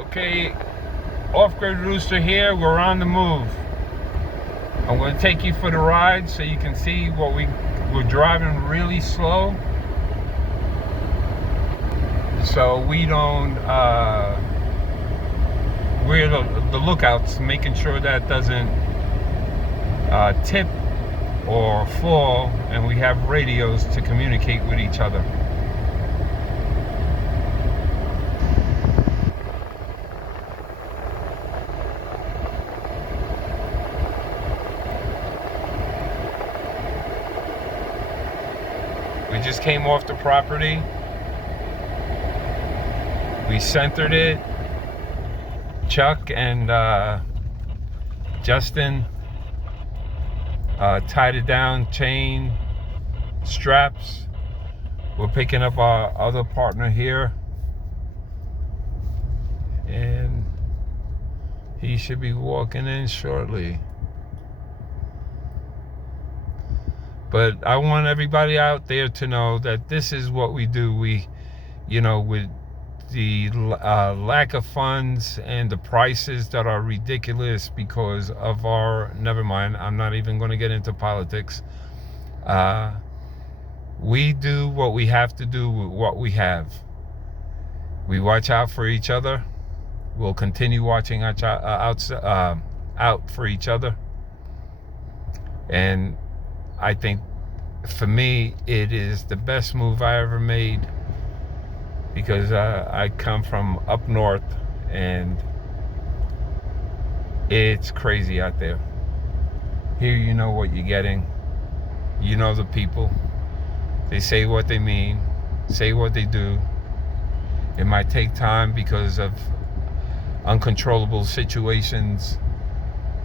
Okay, Off-Grid Rooster here. We're on the move. I'm going to take you for the ride so you can see what we're driving really slow, so we don't we're the lookouts, making sure that doesn't tip or fall, and we have radios to communicate with each other. We just came off the property. We centered it. Chuck and Justin tied it down, chain, straps. We're picking up our other partner here, and he should be walking in shortly. But I want everybody out there to know that this is what we do. We, with the lack of funds and the prices that are ridiculous because of our, never mind, I'm not even going to get into politics. We do what we have to do with what we have. We watch out for each other. We'll continue watching out for each other. And I think, for me, it is the best move I ever made, because I come from up north and it's crazy out there. Here you know what you're getting. You know the people. They say what they mean, say what they do. It might take time because of uncontrollable situations,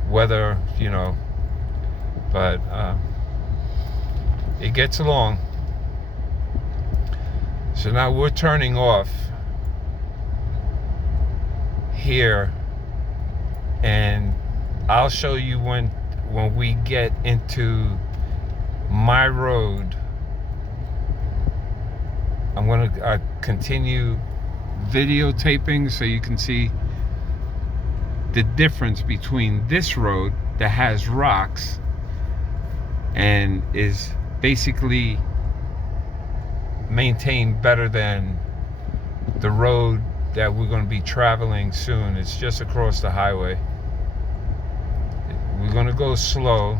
weather, but it gets along. So now we're turning off here, and I'll show you when we get into my road. I'm going to continue videotaping so you can see the difference between this road that has rocks and is basically maintained better than the road that we're going to be traveling soon. It's just across the highway. We're going to go slow.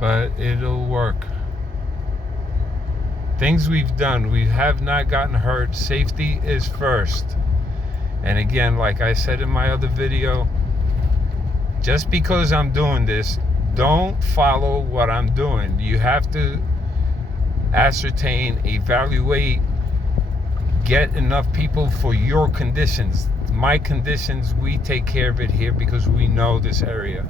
But it'll work. Things we've done, we have not gotten hurt. Safety is first. And again, like I said in my other video, just because I'm doing this, don't follow what I'm doing. You have to ascertain, evaluate, get enough people for your conditions. My conditions, we take care of it here because we know this area.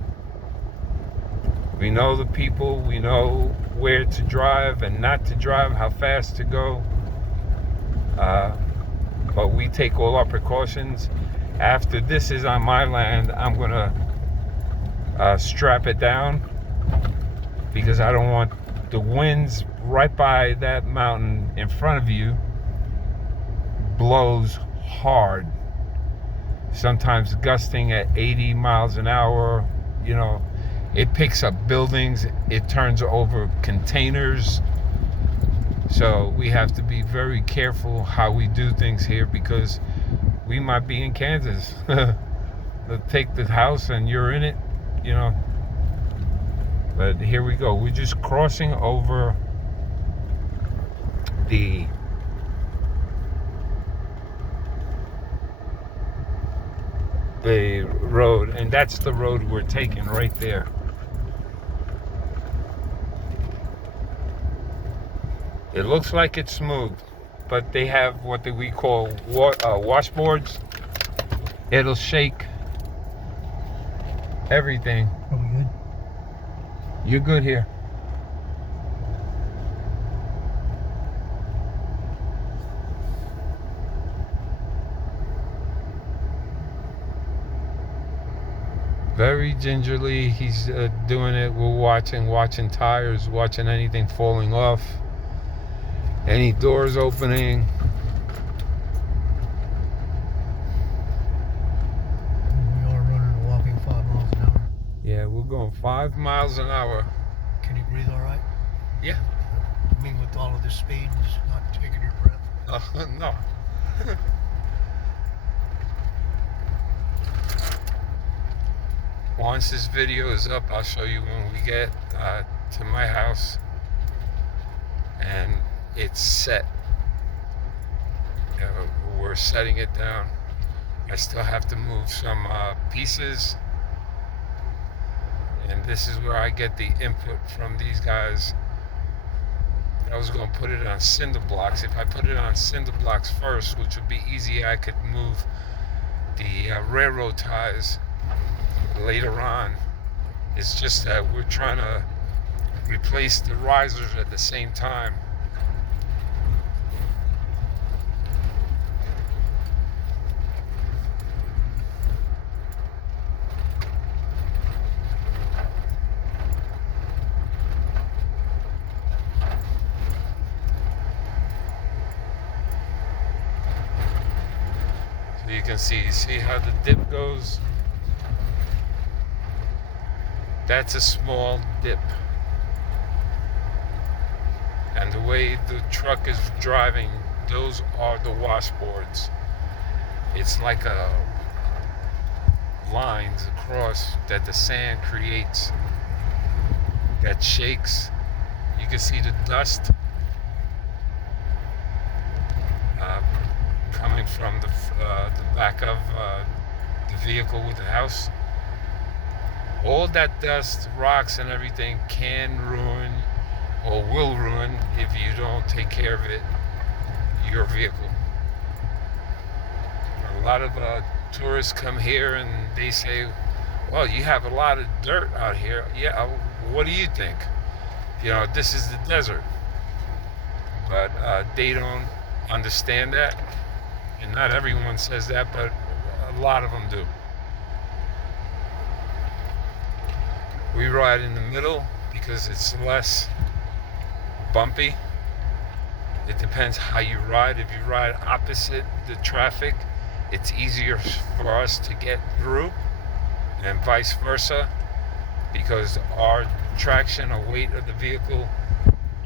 We know the people, we know where to drive and not to drive, how fast to go. But we take all our precautions. After this is on my land, I'm gonna strap it down, because I don't want the winds right by that mountain in front of you. Blows hard, sometimes gusting at 80 miles an hour. It picks up buildings, it turns over containers. So we have to be very careful how we do things here, because we might be in Kansas. They'll take the house and you're in it, But here we go. We're just crossing over the road, and that's the road we're taking right there. It looks like it's smooth, but they have what we call washboards. It'll shake everything. Are we good? You're good here. Very gingerly, he's doing it. We're watching tires, watching anything falling off. any doors opening. We are running a whopping 5 miles an hour. Yeah, we're going 5 miles an hour. Can you breathe all right? Yeah. I mean, with all of this speed, it's not taking your breath. No. Once this video is up, I'll show you when we get to my house and it's set. We're setting it down. I still have to move some pieces, and this is where I get the input from these guys. I was going to put it on cinder blocks. If I put it on cinder blocks first, which would be easy, I could move the railroad ties later on. It's just that we're trying to replace the risers at the same time. So you can see how the dip goes. That's a small dip. And the way the truck is driving, those are the washboards. It's like a lines across that the sand creates that shakes. You can see the dust coming from the back of the vehicle with the house. All that dust, rocks and everything can ruin or will ruin, if you don't take care of it, your vehicle. A lot of tourists come here and they say, well, you have a lot of dirt out here. Yeah, what do you think? You know, this is the desert. But they don't understand that. And not everyone says that, but a lot of them do. We ride in the middle because it's less bumpy. It depends how you ride. If you ride opposite the traffic, it's easier for us to get through, and vice versa, because our traction or weight of the vehicle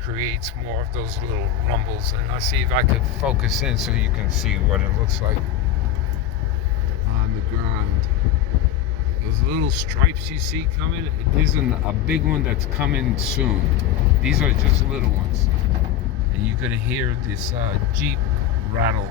creates more of those little rumbles. And I'll see if I could focus in so you can see what it looks like on the ground. Those little stripes you see coming, it isn't a big one that's coming soon. These are just little ones. And you're gonna hear this Jeep rattle.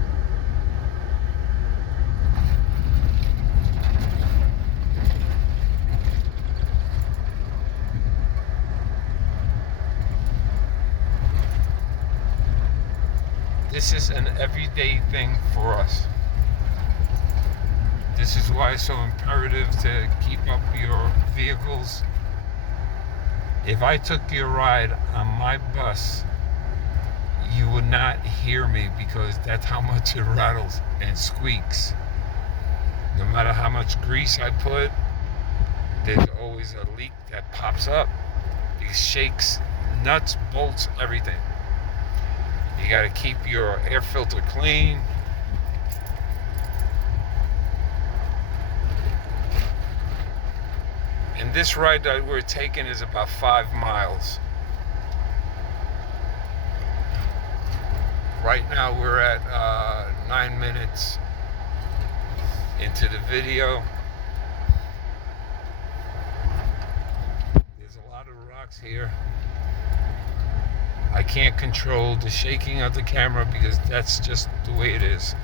This is an everyday thing for us. This is why it's so imperative to keep up your vehicles. If I took your ride on my bus, you would not hear me, because that's how much it rattles and squeaks. No matter how much grease I put, there's always a leak that pops up. It shakes nuts, bolts, everything. You got to keep your air filter clean. And this ride that we're taking is about 5 miles. Right now we're at 9 minutes into the video. There's a lot of rocks here. I can't control the shaking of the camera because that's just the way it is.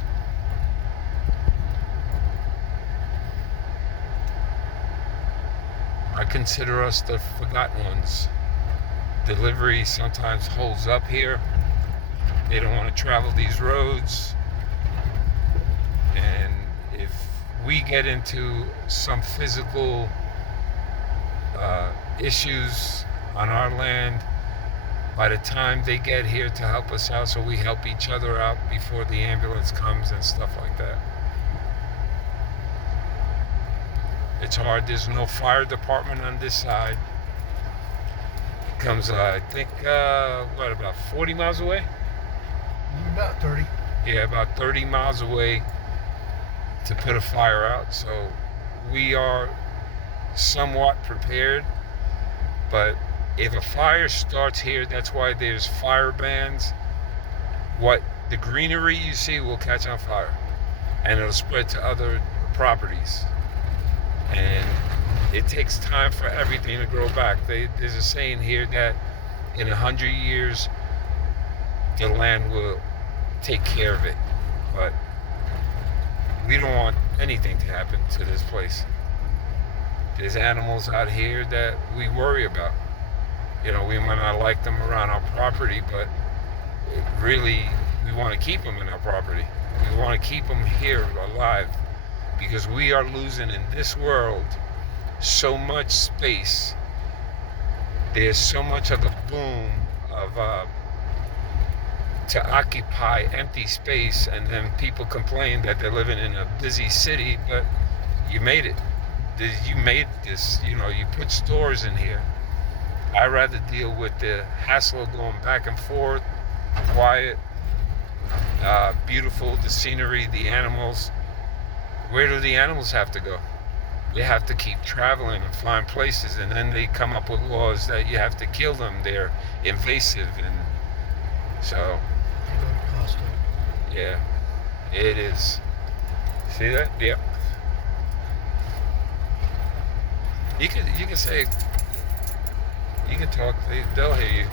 I consider us the forgotten ones. Delivery sometimes holds up here. They don't want to travel these roads. And if we get into some physical issues on our land, by the time they get here to help us out, so we help each other out before the ambulance comes and stuff like that. It's hard. There's no fire department on this side. It comes, I think, about 40 miles away? About 30. Yeah, about 30 miles away to put a fire out. So we are somewhat prepared. But if a fire starts here, that's why there's fire bans. What the greenery you see will catch on fire, and it'll spread to other properties. And it takes time for everything to grow back. There's a saying here that in 100 years, the land will take care of it. But we don't want anything to happen to this place. There's animals out here that we worry about. You know, we might not like them around our property, but really, we want to keep them in our property. We want to keep them here alive, because we are losing in this world so much space. There's so much of a boom of to occupy empty space, and then people complain that they're living in a busy city, but you made it. You made this, you know, you put stores in here. I'd rather deal with the hassle of going back and forth, quiet, beautiful, the scenery, the animals. Where do the animals have to go? They have to keep traveling and find places, and then they come up with laws that you have to kill them. They're invasive, and so, yeah, it is. See that? Yeah. You can say, you can talk. They'll hear you.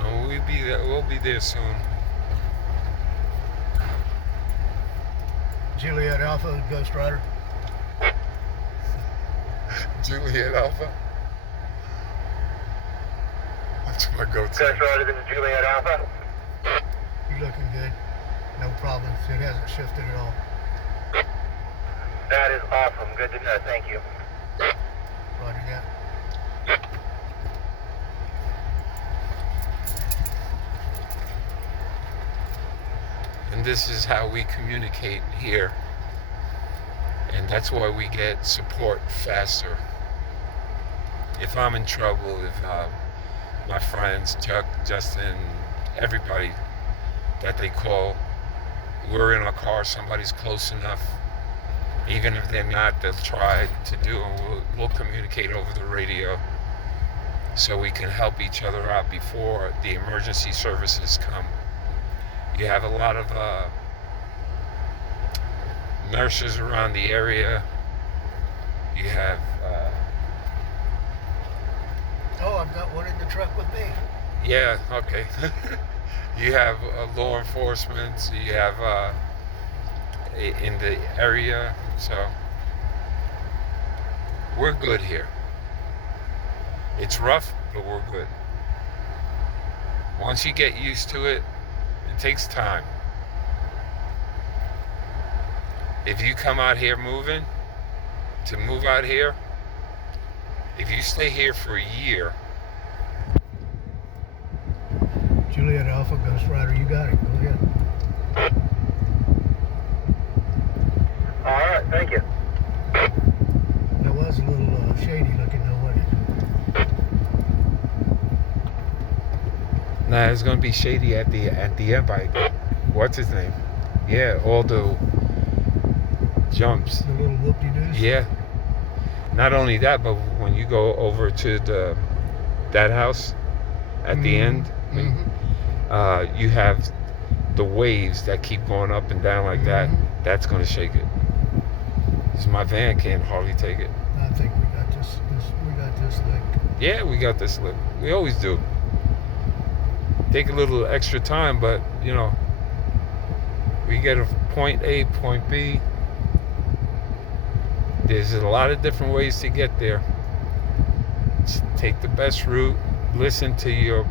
Oh, we'll be there soon. Juliet Alpha, Ghost Rider. Juliet Alpha. That's my go-to. Ghost Rider, this is Juliet Alpha. You're looking good. No problems. It hasn't shifted at all. That is awesome. Good to know. Thank you. Roger that. And this is how we communicate here. And that's why we get support faster. If I'm in trouble, if my friends, Chuck, Justin, everybody that they call, we're in our car, somebody's close enough. Even if they're not, they'll try to do, and we'll communicate over the radio so we can help each other out before the emergency services come. You have a lot of nurses around the area. You have Oh, I've got one in the truck with me. yeah, okay. You have law enforcement. You have in the area, so we're good here. It's rough, but we're good. Once you get used to it, it takes time. If you come out here moving, to move out here, if you stay here for a year, Juliet Alpha, Ghost Rider, you got it. Go ahead. All right. Thank you. That was a little shady looking though, wasn't it? nah, it's gonna be shady at the end by what's his name? Yeah, all the jumps. The little whoop-de-doos. Yeah. Not only that, but when you go over to that house at the end, you have the waves that keep going up and down like that. That's gonna shake it. 'Cause my van can't hardly take it. I think we got this licked. Yeah, we got this lip. We always do. Take a little extra time, but you know, we get a point A, point B. There's a lot of different ways to get there. Just take the best route, listen to your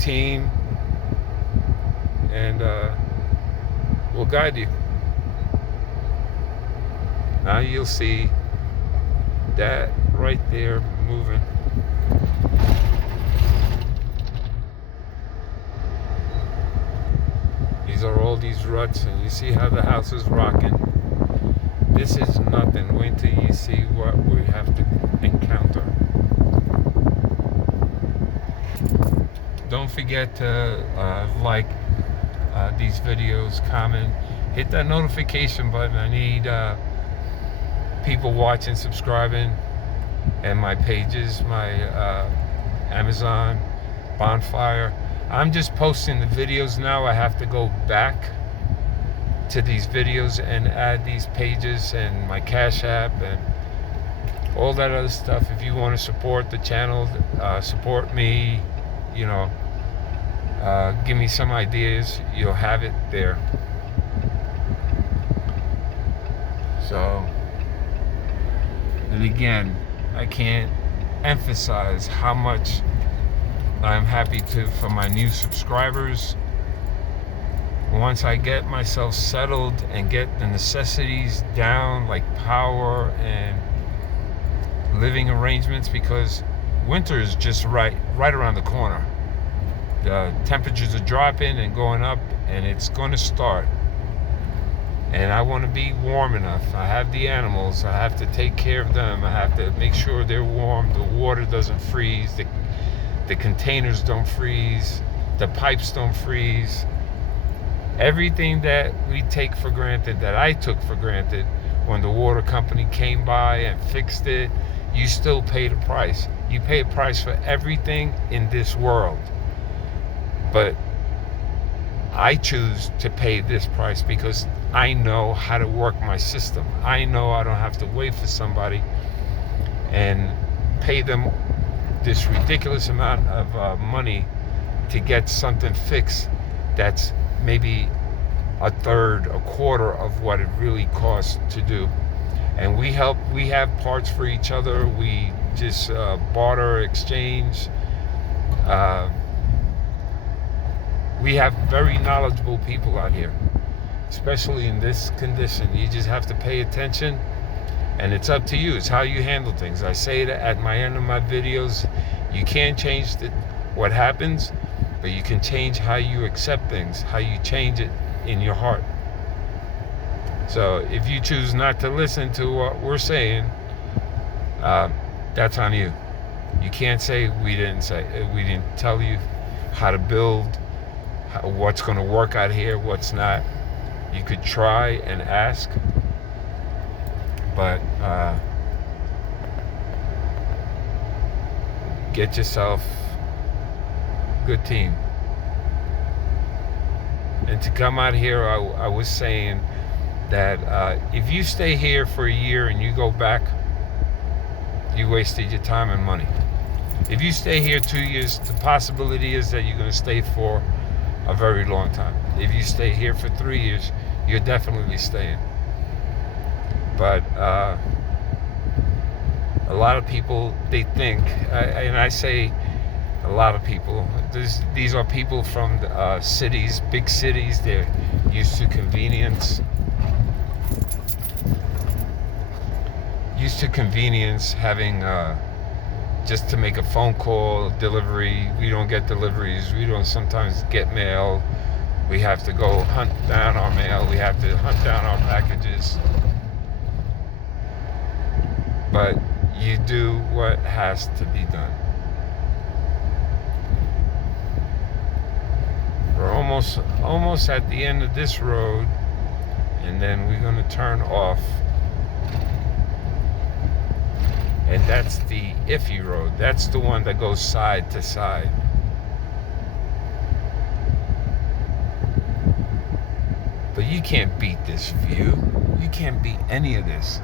team, and we'll guide you. Now you'll see that right there moving. These are all these ruts, and you see how the house is rocking. This is nothing. Wait till you see what we have to encounter. Don't forget to like these videos, comment, hit that notification button. I need people watching, subscribing, and my pages, my Amazon, Bonfire. I'm just posting the videos now. I have to go back to these videos and add these pages and my Cash App and all that other stuff. If you want to support the channel, support me, you know, give me some ideas, you'll have it there. So, and again, I can't emphasize how much I'm happy for my new subscribers. Once I get myself settled and get the necessities down, like power and living arrangements, because winter is just right around the corner. The temperatures are dropping and going up, and it's going to start. And I want to be warm enough. I have the animals. I have to take care of them. I have to make sure they're warm. The water doesn't freeze. The containers don't freeze. The pipes don't freeze. Everything that we take for granted, that I took for granted when the water company came by and fixed it, you still pay the price. You pay a price for everything in this world. But I choose to pay this price because I know how to work my system. I know I don't have to wait for somebody and pay them this ridiculous amount of money to get something fixed that's maybe a third, a quarter of what it really costs to do. And we have parts for each other. We just barter, exchange. We have very knowledgeable people out here, especially in this condition. You just have to pay attention, and it's up to you. It's how you handle things. I say it at my end of my videos. You can't change what happens, but you can change how you accept things, how you change it in your heart. So if you choose not to listen to what we're saying, that's on you. You can't say we didn't tell you how to build, what's going to work out here, what's not. You could try and ask, but get yourself a good team. And to come out here, I was saying that if you stay here for a year and you go back, you wasted your time and money. If you stay here 2 years, the possibility is that you're going to stay for a very long time. If you stay here for 3 years, you're definitely staying. But a lot of people, they think, and I say a lot of people, these are people from cities, big cities. They're used to convenience. Having just to make a phone call, delivery. We don't get deliveries. We don't sometimes get mail. We have to go hunt down our mail. We have to hunt down our packages. But you do what has to be done. We're almost at the end of this road, and then we're going to turn off. And that's the iffy road. That's the one that goes side to side. But you can't beat this view. You can't beat any of this.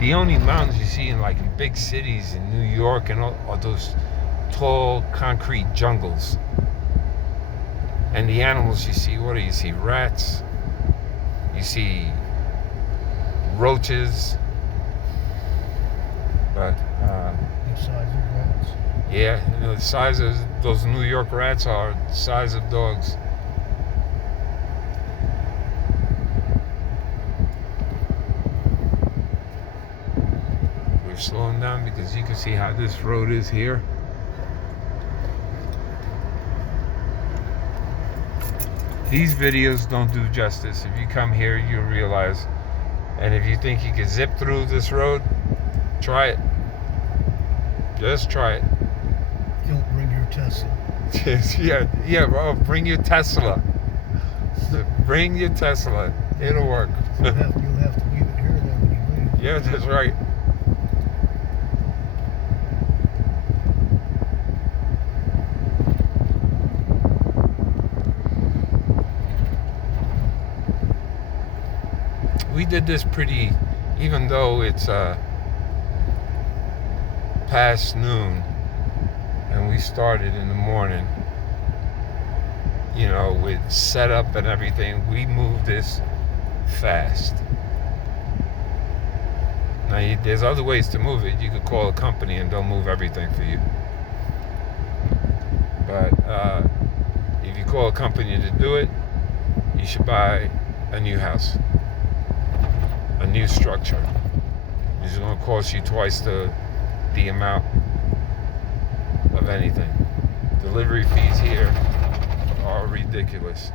The only mountains you see in big cities in New York and all are those tall concrete jungles. And the animals you see, what do you see? Rats. You see roaches. But The size of rats. yeah, the size of those New York rats are the size of dogs. We're slowing down because you can see how this road is here. These videos don't do justice. If you come here, you'll realize. And if you think you can zip through this road, try it. Just try it. Don't bring your Tesla. yeah, bro. Bring your Tesla. Bring your Tesla. It'll work. You'll have to leave it here then when you leave. Yeah, that's right. We did this pretty, even though it's past noon and we started in the morning, you know, with setup and everything, we moved this fast. Now, there's other ways to move it. You could call a company and they'll move everything for you. But if you call a company to do it, you should buy a new house, a new structure. It's going to cost you twice the amount of anything. Delivery fees here are ridiculous.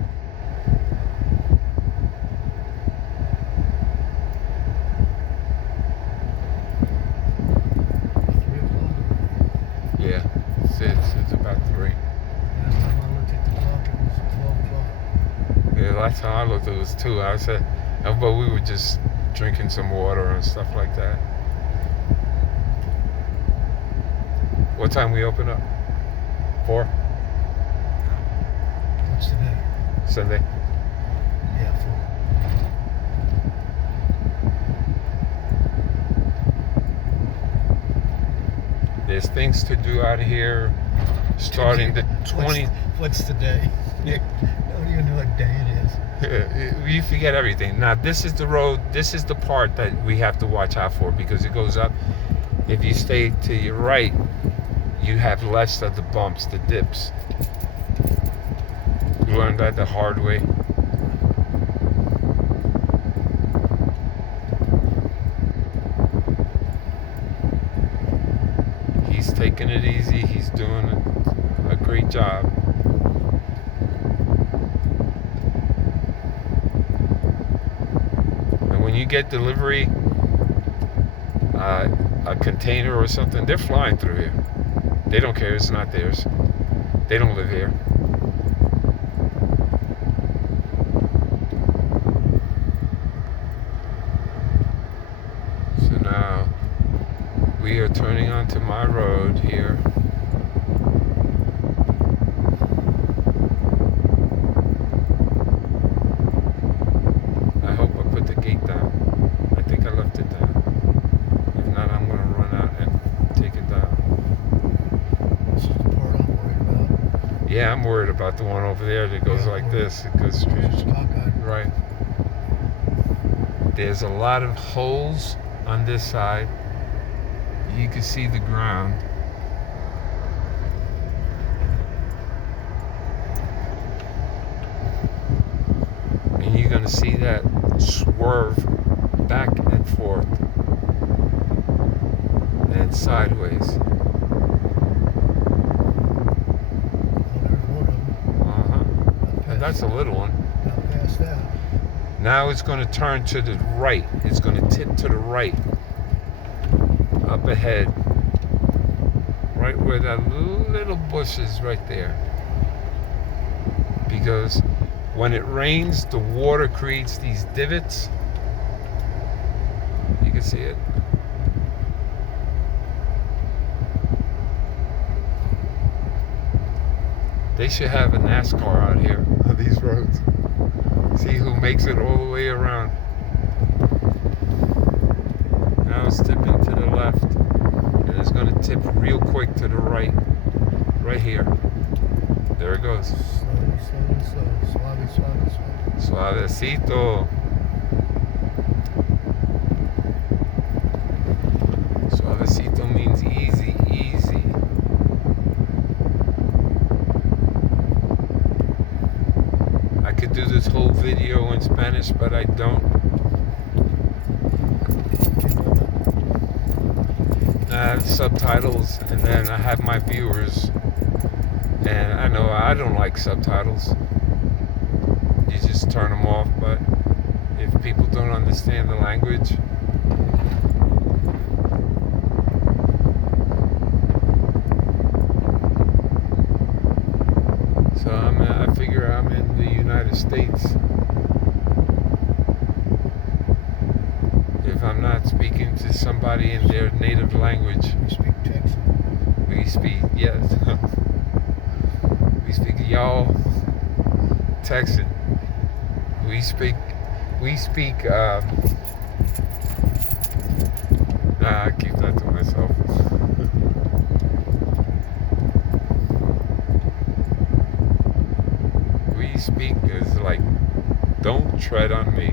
Yeah, it's about 3. Last time I looked at the clock, it was 12 o'clock. Yeah, last time I looked, it was 2. I said, but we were just drinking some water and stuff like that. What time we open up? 4? What's today? Sunday? Yeah, 4. There's things to do out here starting the 20. What's today? Yeah. I don't even know what day it is. You forget everything. Now, this is the road. This is the part that we have to watch out for because it goes up. If you stay to your right, you have less of the bumps, the dips. You learned that the hard way. He's taking it easy. He's doing a great job. And when you get delivery, a container or something, they're flying through here. They don't care. It's not theirs. They don't live here. So now we are turning onto my road here. I hope I put the gate down. I think I left it down. If not, I'm going to run out and take it down. This is the part I'm worried about. Yeah, I'm worried about the one over there that goes like this. It goes It's cockeyed. right. There's a lot of holes on this side. You can see the ground. And you're going to see that swerve back and forth and sideways. Well, there's one of them. And that's a little one. Not past that. Now it's going to turn to the right. It's going to tip to the right. Up ahead. Right where that little bush is right there. Because when it rains, the water creates these divots. You can see it. They should have a NASCAR out here on these roads. See who makes it all the way around. Now it's tipping to the left. And it's going to tip real quick to the right. Right here. There it goes. Slowly, slowly, slowly. Suave, suave, suave. Suavecito. Suavecito means easy, easy. I could do this whole video in Spanish, but I don't. I have subtitles, and then I have my viewers. And I know I don't like subtitles. could just turn them off, but if people don't understand the language, so I figure I'm in the United States. If I'm not speaking to somebody in their native language, We speak Texan. we speak, yes, we speak y'all Texan. We speak, nah, I keep that to myself. We speak is like, don't tread on me.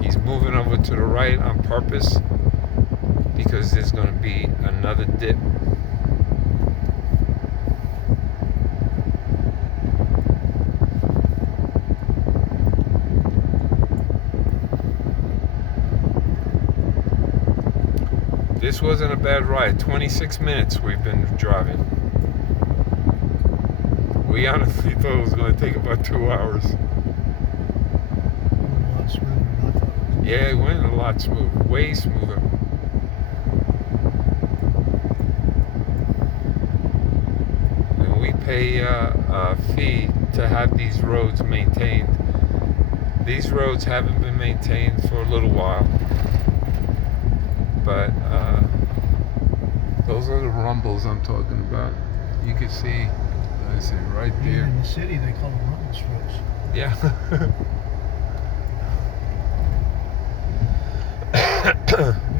He's moving over to the right on purpose because there's going to be another dip. This wasn't a bad ride. 26 minutes we've been driving. We honestly thought it was going to take about 2 hours. A lot smoother than I thought it was. Yeah, it went a lot smooth. Way smoother. And we pay a fee to have these roads maintained. These roads haven't been maintained for a little while. But those are the rumbles I'm talking about. You can see, I see right Even there. in the city, they call them rumble strips. Yeah. We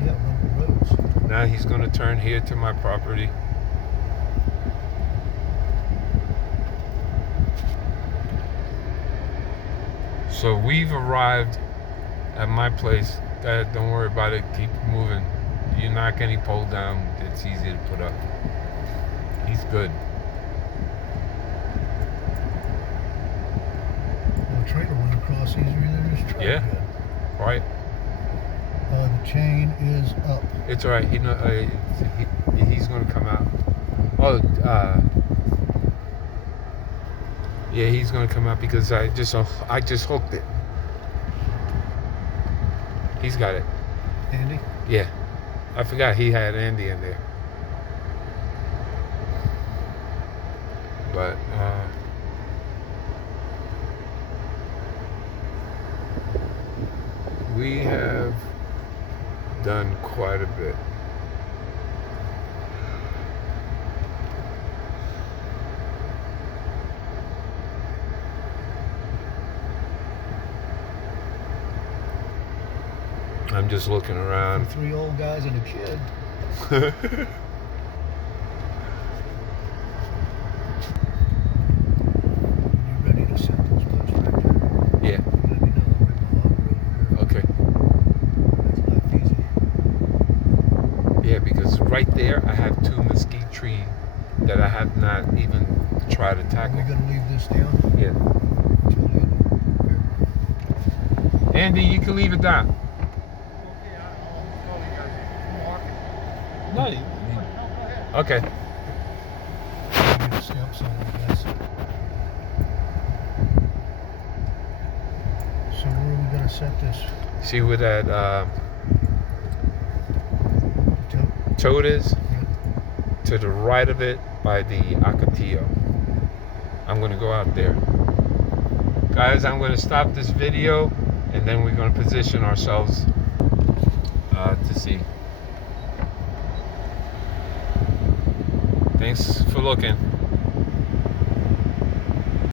have rumble roads. Now he's going to turn here to my property. So we've arrived at my place. Don't worry about it. Keep moving. You knock any pole down, it's easy to put up. He's good. The trailer went across easier than this truck Yeah. did. Right? The chain is up. It's all right. He's going to come out. Oh, yeah, he's going to come out because I just hooked it. He's got it. Andy? Yeah. I forgot he had Andy in there. But we have done quite a bit. I'm just looking around. 3 old guys and a kid. You ready to set those posts right there? Yeah. Let me know. I'll bring my auger over Okay. here. Makes life easier. Yeah, because right there I have 2 mesquite trees that I have not even tried to Are tackle. we gonna leave this down Yeah. until the end? Here. Andy, you can leave it down. No. Okay. Get a stamp sign, I guess. So where are we gonna set this? See where that To- toad is? yeah. To the right of it by the Acatillo. I'm gonna go out there. Guys, I'm gonna stop this video and then we're gonna position ourselves to see. Thanks for looking.